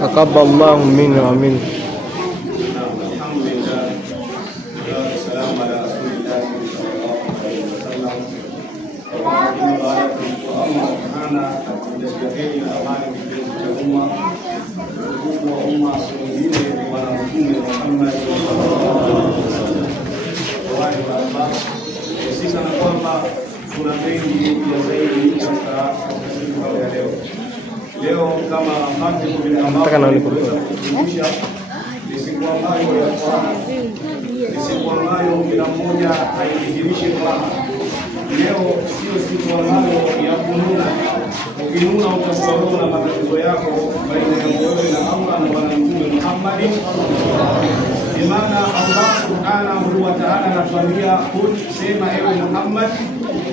Taqabbalallahu minna wa minkum. Sana kwamba kuna mengi ya zaidi katika siku ya leo. Leo kama hadi vile ambavyo tunaweza ni siku ambayo ya furaha, ni siku ambayo kila mmoja haidhihirishe furaha. Leo sio siku ambayo ya kununa. Ukinuna utasamehewa na matatizo yako baina ya wewe na Allah na Bwana Mtume Muhammad. Maana Allah subhanahu wa ta'ala anatuambia sema ewe Muhammad,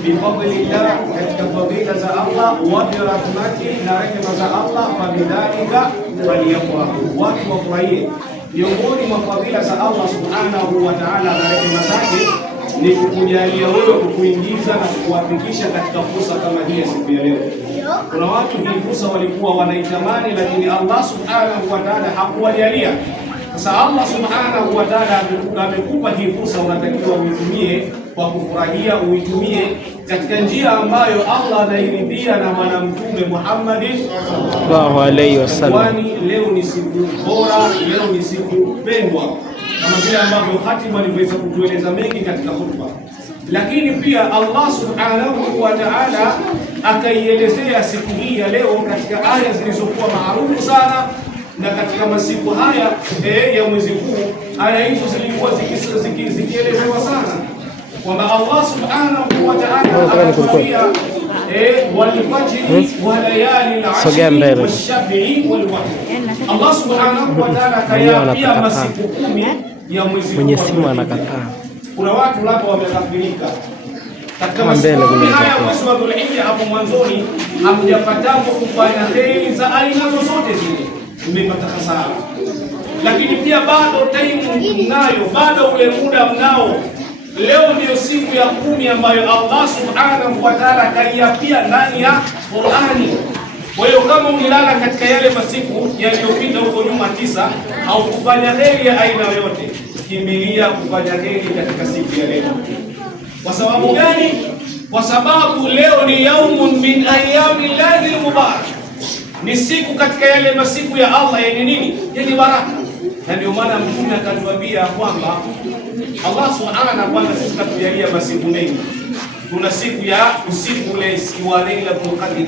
bifadlillah, katika fadhila za Allah, wa bi rahmati, na rehema za Allah, fabidhalika falyafrahu, watu wafurahie. Miongoni mwa fadhila za Allah subhanahu wa ta'ala na rehema zake ni kukujalia wewe, kukuingiza na kukuwafikisha katika fursa kama hii siku ya leo. Kuna watu hii fursa walikuwa wanaitamani, lakini Allah subhanahu wa ta'ala hakuwajalia. Sasa Allah subhanahu wa ta'ala amekupa hii fursa, unatakiwa uitumie kwa kufurahia, uitumie katika njia ambayo Allah anairidhia na Bwana Mtume Muhammad sallallahu alaihi wasallam. Kwani leo ni siku bora, leo ni siku pendwa, kama vile ambavyo Khatibu aliweza kutueleza mengi katika khutba. Lakini pia Allah subhanahu wa ta'ala akaielezea siku hii ya leo katika aya zilizokuwa maarufu sana. Na katika masiku haya ya mwezi huu, aya hizo zilikuwa zikielezewa sana kwamba Allah subhanahu wa ta'ala anatuambia walfajri wa layali al-ashri wash-shafi'i wal-watr. Allah subhanahu wa ta'ala kayapia masiku 10 ya mwezi huu. Mwenye simu anakataa. Kuna watu labda wamekafirika katika masiku haya mwezi wa Dhulhijja. Hapo mwanzoni hamjapatapo kufanya kheri za aina zozote zile, umepata hasara. Lakini pia bado time mnayo, bado ule muda mnao. Leo ndio siku ya 10 ambayo Allah subhanahu wa ta'ala kaiapia ndani ya Qur'ani. Kwa hiyo kama unilala katika yale masiku yaliyopita huko nyuma 9 au kufanya kheri ya aina yoyote, kimbilia kufanya kheri katika siku ya leo. Kwa sababu gani? Kwa sababu leo ni yaumun min ayami llahi al-mubarak, ni siku katika yale masiku ya Allah yenye nini? Yenye baraka. Na ndio maana Mtume akatuambia kwamba Allah subhanahu wa ta'ala sisi katujalia masiku mengi. Kuna siku ya usiku ule wa Lailatul Qadr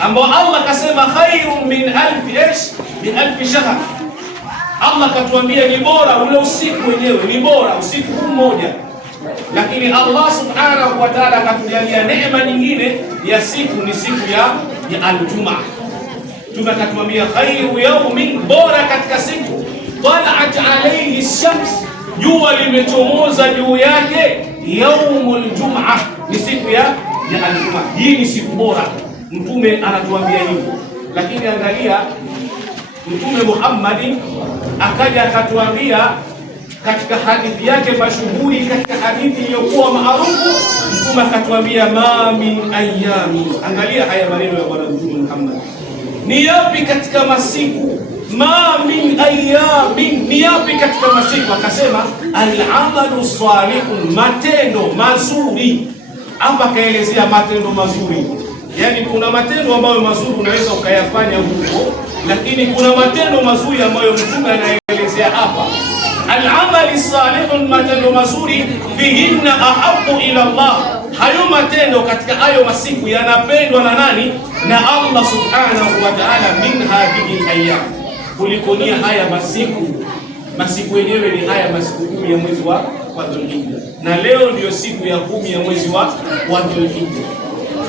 ambao Allah kasema khairun min alf shahr. Allah katuambia ni bora ule usiku wenyewe, ni bora usiku mmoja. Lakini Allah subhanahu wa ta'ala akatujalia neema nyingine ya siku, ni siku ya al-Jumaa. Tunakatuambia khairu yawmin, bora katika siku talat alayhi shams, jua limechomoza juu yake, yaumul jumaa, ni siku ya al-Jumaa. Hii ni siku bora, Mtume anatuambia hivyo. Lakini angalia Mtume Muhammad akaja akatuambia katika hadithi yake mashuhuri, katika hadithi iliyokuwa maarufu, Mtume akatuambia ma min ayami. Angalia haya maneno ya Bwana Mtume Muhammad, ni yapi katika masiku? Ma min ayamin, ni yapi katika masiku? Akasema al-amalu salihun, matendo mazuri. Hapa kaelezea matendo mazuri, yani kuna matendo ambayo mazuri unaweza ukayafanya huko, lakini kuna matendo mazuri ambayo Mtume anaelezea hapa. Al-amali salihun, matendo mazuri, fihinna ahabbu ila Allah, hayo matendo katika hayo masiku yanapendwa na nani? Na Allah subhanahu wa ta'ala, min hadhihi al-ayyam, kulikonia haya masiku yenyewe ni haya masiku 10 ya mwezi wa Dhulhijja, na leo ndio siku ya 10 ya mwezi wa Dhulhijja.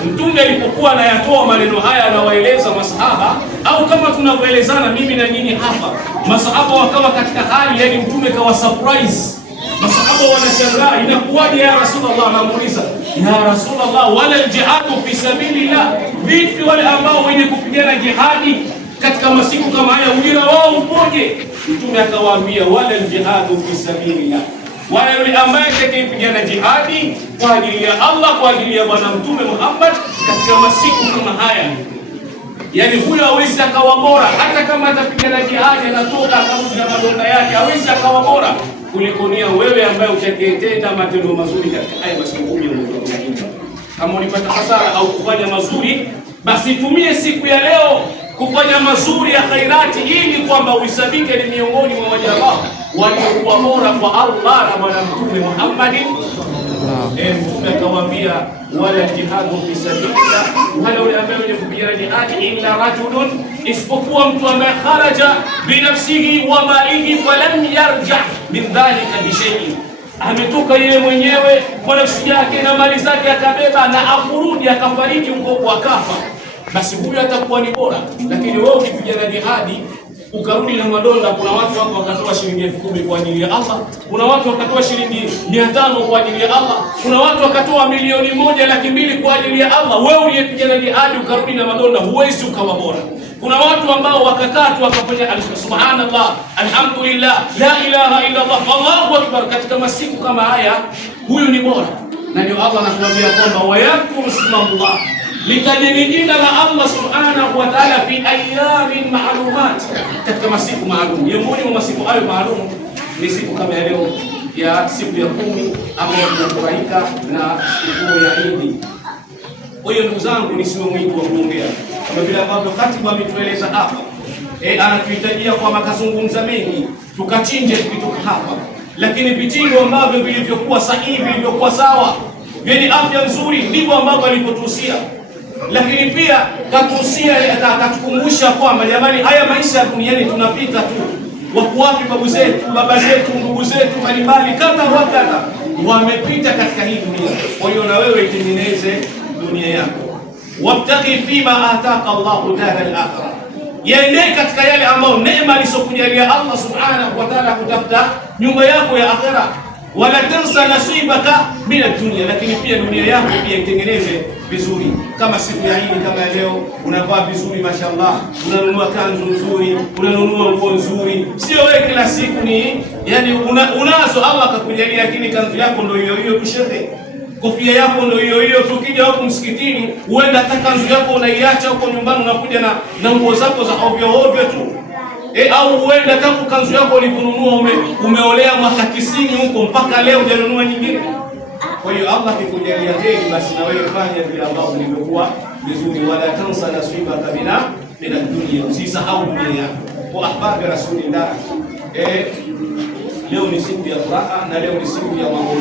Mtume alipokuwa anayatoa maneno haya anawaeleza masahaba, au kama tunavyoelezana mimi na nyinyi hapa, masahaba wakawa katika hali, yani Mtume kawa surprise. Masahaba wanashangaa, inakuwaje ya Rasulullah? Anamuuliza, ya Rasulullah, wala al-jihadu fi sabilillah, vipi wale ambao wenye kupigana jihadi katika masiku kama haya, ujira wao upoje? Mtume akawaambia, wala al-jihadu fi sabilillah, wala yule ambaye atakayepigana jihadi kwa ajili ya Allah, kwa ajili ya Bwana Mtume Muhammad katika masiku kama haya. Yani huyo hawezi akawa bora, hata kama atapigana jihadi anatoka akarudi na madonda yake, hawezi akawa bora kuliko ni wewe ambaye utakayetenda matendo mazuri katika haya masiku 10. Kama ulipata hasara au kufanya mazuri, basi tumie siku ya leo kufanya mazuri ya khairati, ili kwamba uisabike ni miongoni mwa waja wao waliokuwa bora kwa Allah na Bwana Mtume Muhammad. Mtume akawaambia, wala jihadu fi sabilillah, wala yule ambaye mwenye kupigana jihadi, illa rajulun, isipokuwa mtu ambaye kharaja binafsihi wa malihi falam yarja min dhalika bi shay'in, ametoka yeye mwenyewe kwa nafsi yake na mali zake akabeba, na akurudi akafariki huko akafa, basi huyu atakuwa ni bora. Lakini wewe ukipigana jihadi ukarudi na madonda, kuna watu wako wakatoa shilingi 10,000 kwa ajili ya Allah, kuna watu wakatoa shilingi 500 kwa ajili ya Allah, kuna watu wakatoa milioni 1,200,000 kwa ajili ya Allah. Wewe uliyepigana jihadi ukarudi na madonda, huwezi ukawa bora. Kuna watu ambao wakakaa tu wakafanya subhanallah, alhamdulillah, la ilaha illa Allah, Allahu akbar katika masiku kama haya, huyu ni bora. Na ndio Allah anatuambia kwamba wayadhkuru ismallah, litajeni jina la Allah subhanahu wa ta'ala fi ayamin ma'lumat, katika masiku maalum. Miongoni mwa masiku hayo maalum ni siku kama leo ya siku ya 10 ambayo tunafurahika na siku ya Eid. Kwa hiyo ndugu zangu, nisiwe mwingi wa kuongea, kama vile ambavyo katibu ametueleza hapa, anatuhitajia kwa makazungumza mengi tukachinje tukitoka hapa, lakini vitingo ambavyo vilivyokuwa sahihi, vilivyokuwa sawa, vyenye afya nzuri, ndivyo ambavyo alivyotuhusia. Lakini pia akatukumbusha kwamba jamani, haya maisha duniani tunapita tu. Wako wapi babu zetu, baba zetu, ndugu zetu mbalimbali kadha wa kadha, wamepita katika hii dunia. Kwa hiyo na wewe itengeneze dunia yako, wabtaghi fima ataka Allahu dara al-akhirah, yaende katika yale ambayo neema alizokujalia Allah subhanahu wa ta'ala, kutafuta nyumba yako ya akhira. Wala tansa nasibaka min ad-dunya, lakini pia dunia yako pia itengeneze vizuri. Kama siku ya Eid kama leo, unavaa vizuri mashallah, unanunua kanzu nzuri, unanunua nguo nzuri. Sio wewe kila siku ni yani unazo Allah akakujalia, lakini kanzu yako ndio hiyo hiyo tushehe, kofia yako ndio hiyo hiyo. Tukija huko msikitini, uenda hata kanzu yako unaiacha huko nyumbani, unakuja na nguo zako za ovyo ovyo tu. Au uenda kama kanzu yako uliponunua umeolea mwaka 90 huko, mpaka leo hujanunua nyingine. Kwa hiyo Allah akikujalia heri, basi na wewe fanya vile ambavyo vilivyokuwa vizuri. Wala tansa nasibaka min ad-dunya, usisahau dunia yako. Kwa ahbabi rasulillah, leo ni siku ya furaha na leo ni siku ya mambo